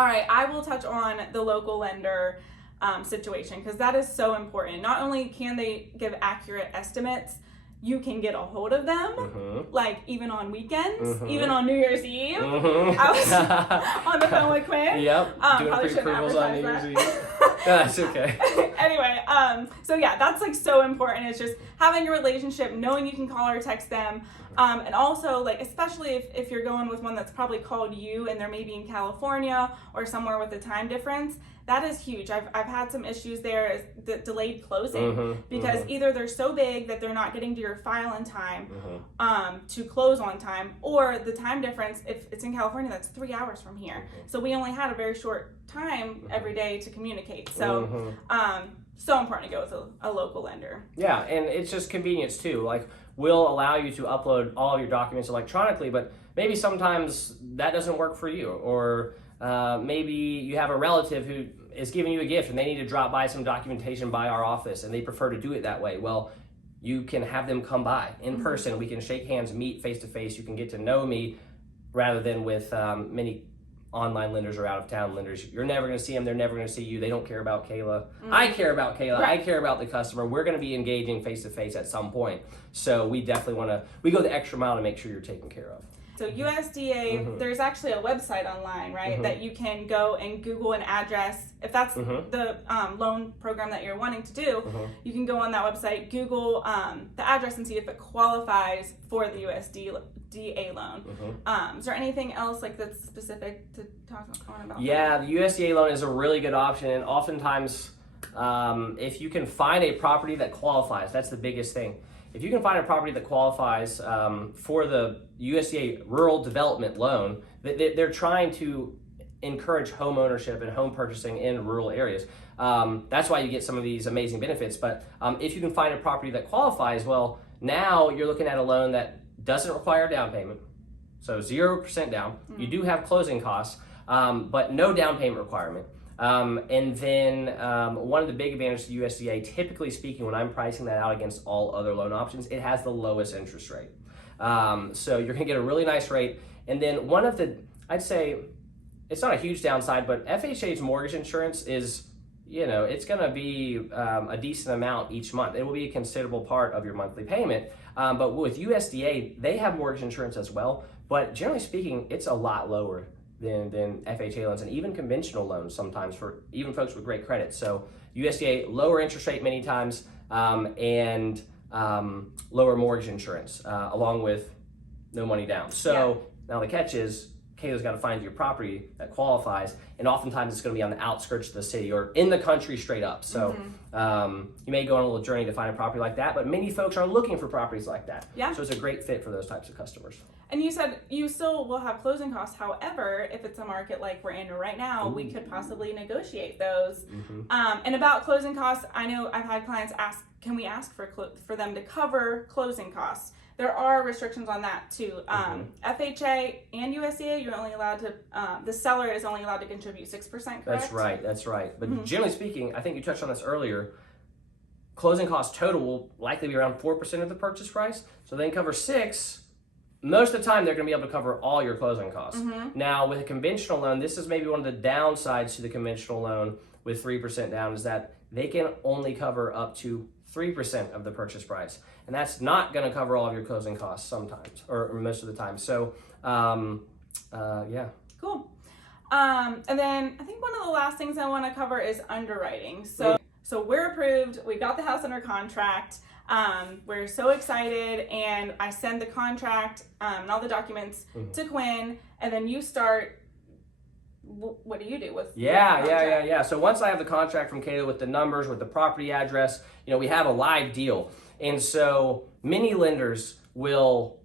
All right, I will touch on the local lender situation because that is so important. Not only can they give accurate estimates, you can get a hold of them, like even on weekends, even on New Year's Eve. I was on the phone with Quinn. Yep, doing pre-approvals on New Year's Eve. No, that's okay. Anyway, so yeah, that's like so important. It's just having a relationship, knowing you can call or text them. And also, like, especially if you're going with one that's probably called you and they're maybe in California or somewhere with a time difference, that is huge. I've had some issues there as the delayed closing because either they're so big that they're not getting to your file in time to close on time, or the time difference, if it's in California, that's 3 hours from here. So we only had a very short time every day to communicate. So so important to go with a local lender. Yeah, and it's just convenience too. Like, we'll allow you to upload all of your documents electronically, but maybe sometimes that doesn't work for you, or maybe you have a relative who is giving you a gift and they need to drop by some documentation by our office and they prefer to do it that way. Well, you can have them come by in person. We can shake hands, meet face to face. You can get to know me rather than with many online lenders or out of town lenders. You're never going to see them. They're never going to see you. They don't care about Kayla. I care about Kayla. Right. I care about the customer. We're going to be engaging face to face at some point. So we definitely we go the extra mile to make sure you're taken care of. So USDA, there's actually a website online, right, that you can go and Google an address. If that's the loan program that you're wanting to do, you can go on that website, Google the address, and see if it qualifies for the USDA loan. Is there anything else like that's specific to talk on about? Yeah, the USDA loan is a really good option, and oftentimes if you can find a property that qualifies, that's the biggest thing. If you can find a property that qualifies for the USDA Rural Development Loan, they're trying to encourage home ownership and home purchasing in rural areas. That's why you get some of these amazing benefits. But if you can find a property that qualifies, well, now you're looking at a loan that doesn't require a down payment. So 0% down. You do have closing costs, but no down payment requirement. And then one of the big advantages to USDA, typically speaking, when I'm pricing that out against all other loan options, it has the lowest interest rate. So you're going to get a really nice rate. And then one of the, I'd say, it's not a huge downside, but FHA's mortgage insurance is, it's going to be a decent amount each month. It will be a considerable part of your monthly payment. But with USDA, they have mortgage insurance as well. But generally speaking, it's a lot lower than FHA loans and even conventional loans sometimes for even folks with great credit. So USDA, lower interest rate many times, and lower mortgage insurance, along with no money down. So now the catch is, Kayla's got to find your property that qualifies, and oftentimes it's going to be on the outskirts of the city or in the country straight up. So you may go on a little journey to find a property like that, but many folks are looking for properties like that. Yeah. So it's a great fit for those types of customers. And you said you still will have closing costs. However, if it's a market like we're in right now, we could possibly negotiate those. And about closing costs, I know I've had clients ask, can we ask for them to cover closing costs? There are restrictions on that too. FHA and USDA, you're only allowed to, the seller is only allowed to contribute 6%, correct? That's right. But generally speaking, I think you touched on this earlier, closing costs total will likely be around 4% of the purchase price. So they can cover 6%. Most of the time, they're going to be able to cover all your closing costs. Now, with a conventional loan, this is maybe one of the downsides to the conventional loan with 3% down, is that they can only cover up to 3% of the purchase price. And that's not going to cover all of your closing costs sometimes, or most of the time. So, yeah. Cool. And then I think one of the last things I want to cover is underwriting. So we're approved. We got the house under contract. We're so excited, and I send the contract and all the documents to Quinn, and then you start. What do you do with? Yeah. So once I have the contract from Kayla with the numbers, with the property address, we have a live deal, and so many lenders will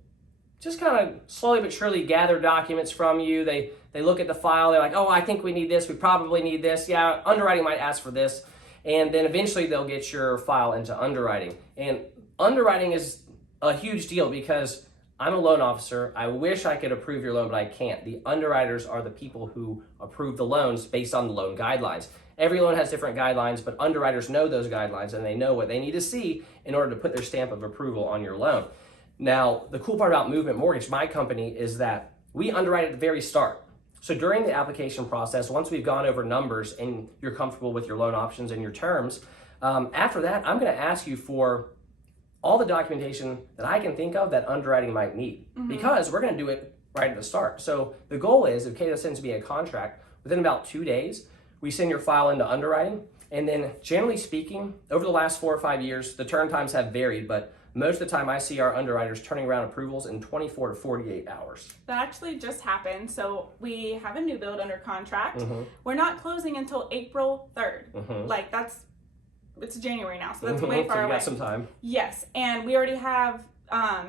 just kind of slowly but surely gather documents from you. They look at the file. They're like, oh, I think we need this. We probably need this. Yeah, underwriting might ask for this. And then eventually they'll get your file into underwriting. And underwriting is a huge deal because I'm a loan officer. I wish I could approve your loan, but I can't. The underwriters are the people who approve the loans based on the loan guidelines. Every loan has different guidelines, but underwriters know those guidelines and they know what they need to see in order to put their stamp of approval on your loan. Now, the cool part about Movement Mortgage, my company, is that we underwrite at the very start. So during the application process, once we've gone over numbers and you're comfortable with your loan options and your terms, after that, I'm going to ask you for all the documentation that I can think of that underwriting might need, because we're going to do it right at the start. So the goal is, if Kayla sends me a contract, within about 2 days, we send your file into underwriting. And then generally speaking, over the last 4 or 5 years, the turn times have varied, but most of the time I see our underwriters turning around approvals in 24 to 48 hours. That actually just happened. So we have a new build under contract. We're not closing until April 3rd. Like it's January now, so that's way far so you away. got some time. Yes, and we already have,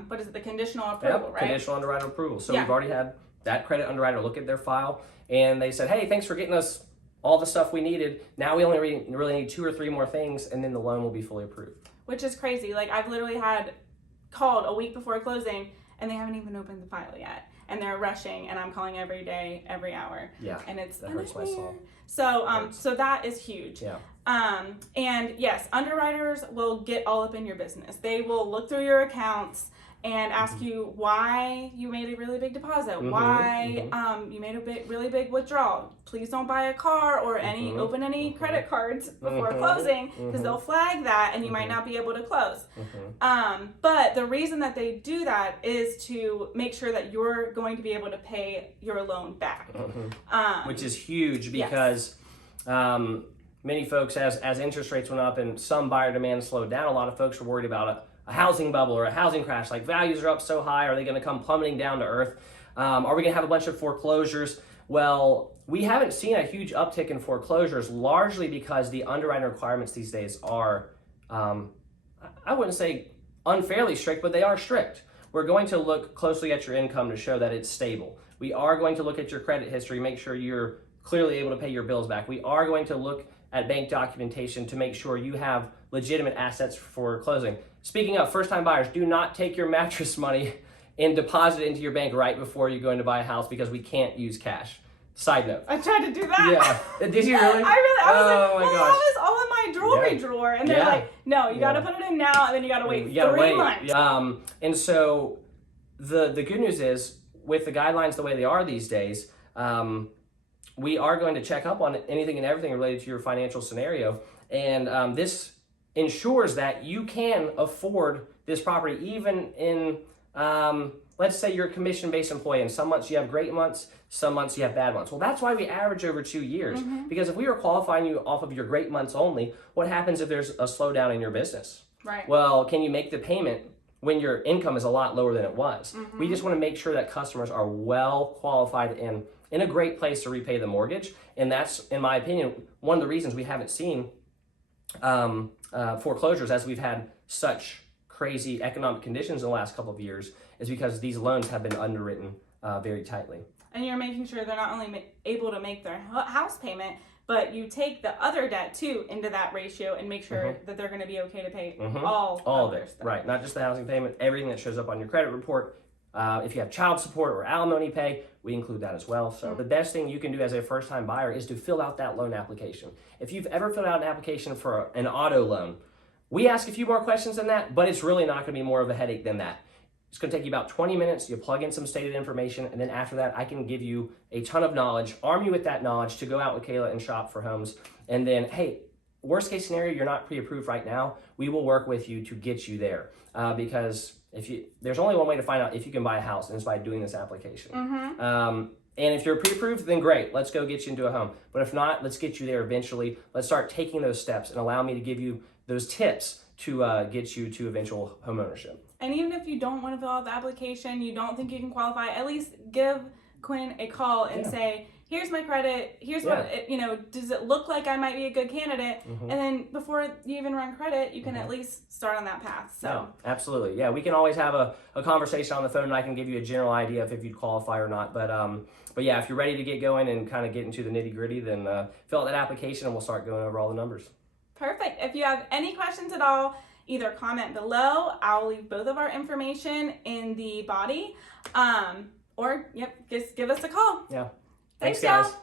what is it, the conditional approval, right? Conditional underwriter approval. So Yeah. we've already had that credit underwriter look at their file, and they said, hey, thanks for getting us all the stuff we needed. Now we only really need 2 or 3 more things, and then the loan will be fully approved. Which is crazy. Like, I've literally had called a week before closing, and they haven't even opened the file yet. And they're rushing, and I'm calling every day, every hour. Yeah, and it's that hurts my soul. So, so that is huge. Yeah. And yes, underwriters will get all up in your business. They will look through your accounts and ask you why you made a really big deposit, why you made a really big withdrawal. Please don't buy a car or open any credit cards before closing, because they'll flag that and you might not be able to close. But the reason that they do that is to make sure that you're going to be able to pay your loan back. Which is huge, because many folks, as interest rates went up and some buyer demand slowed down, a lot of folks were worried about a housing bubble or a housing crash. Like, values are up so high, are they going to come plummeting down to earth? Are we going to have a bunch of foreclosures? Well, we haven't seen a huge uptick in foreclosures, largely because the underwriting requirements these days are, I wouldn't say unfairly strict, but they are strict. We're going to look closely at your income to show that it's stable. We are going to look at your credit history, make sure you're clearly able to pay your bills back. We are going to look at bank documentation to make sure you have legitimate assets for closing. Speaking of first-time buyers, do not take your mattress money and deposit it into your bank right before you're going to buy a house, because we can't use cash. Side note. I tried to do that. Yeah. Did you really? I was oh like, my well, gosh. I have this all in my jewelry drawer. And they're like, no, you got to put it in now, and then you got to wait 3 months. And so the good news is, with the guidelines the way they are these days, we are going to check up on anything and everything related to your financial scenario. And this ensures that you can afford this property, even in, let's say you're a commission-based employee, and some months you have great months, some months you have bad months. Well, that's why we average over 2 years, because if we were qualifying you off of your great months only, what happens if there's a slowdown in your business? Right. Well, can you make the payment when your income is a lot lower than it was? We just want to make sure that customers are well qualified and in a great place to repay the mortgage. And that's, in my opinion, one of the reasons we haven't seen foreclosures as we've had such crazy economic conditions in the last couple of years, is because these loans have been underwritten very tightly. And you're making sure they're not only able to make their house payment, but you take the other debt too into that ratio and make sure that they're going to be okay to pay all of their stuff. Right, not just the housing payment, everything that shows up on your credit report. If you have child support or alimony pay, we include that as well. So the best thing you can do as a first-time buyer is to fill out that loan application. If you've ever filled out an application for an auto loan, we ask a few more questions than that, but it's really not going to be more of a headache than that. It's going to take you about 20 minutes. You plug in some stated information, and then after that, I can give you a ton of knowledge, arm you with that knowledge to go out with Kayla and shop for homes. And then, hey, worst case scenario, you're not pre-approved right now. We will work with you to get you there, because there's only one way to find out if you can buy a house, and it's by doing this application. And if you're pre-approved, then great, let's go get you into a home. But if not, let's get you there eventually. Let's start taking those steps and allow me to give you those tips to get you to eventual home ownership. And even if you don't want to fill out the application, you don't think you can qualify, at least give Quinn a call and say, here's my credit, here's what, does it look like I might be a good candidate? And then before you even run credit, you can at least start on that path. So no, absolutely. Yeah, we can always have a conversation on the phone, and I can give you a general idea of if you'd qualify or not. But yeah, if you're ready to get going and kind of get into the nitty gritty, then fill out that application and we'll start going over all the numbers. Perfect. If you have any questions at all, either comment below. I'll leave both of our information in the body, or just give us a call. Yeah. Thanks guys.